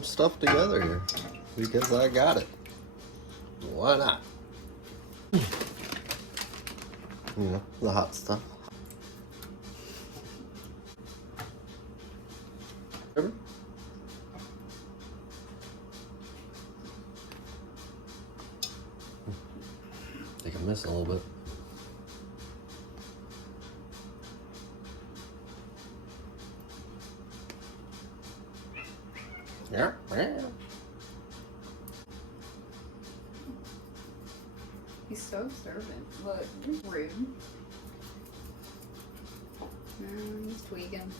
some stuff together here because I got it. Why not? You know, the hot stuff. Ever? Think I missed a little bit. Yeah. He's so observant. Look, he's rude. He's tweaking.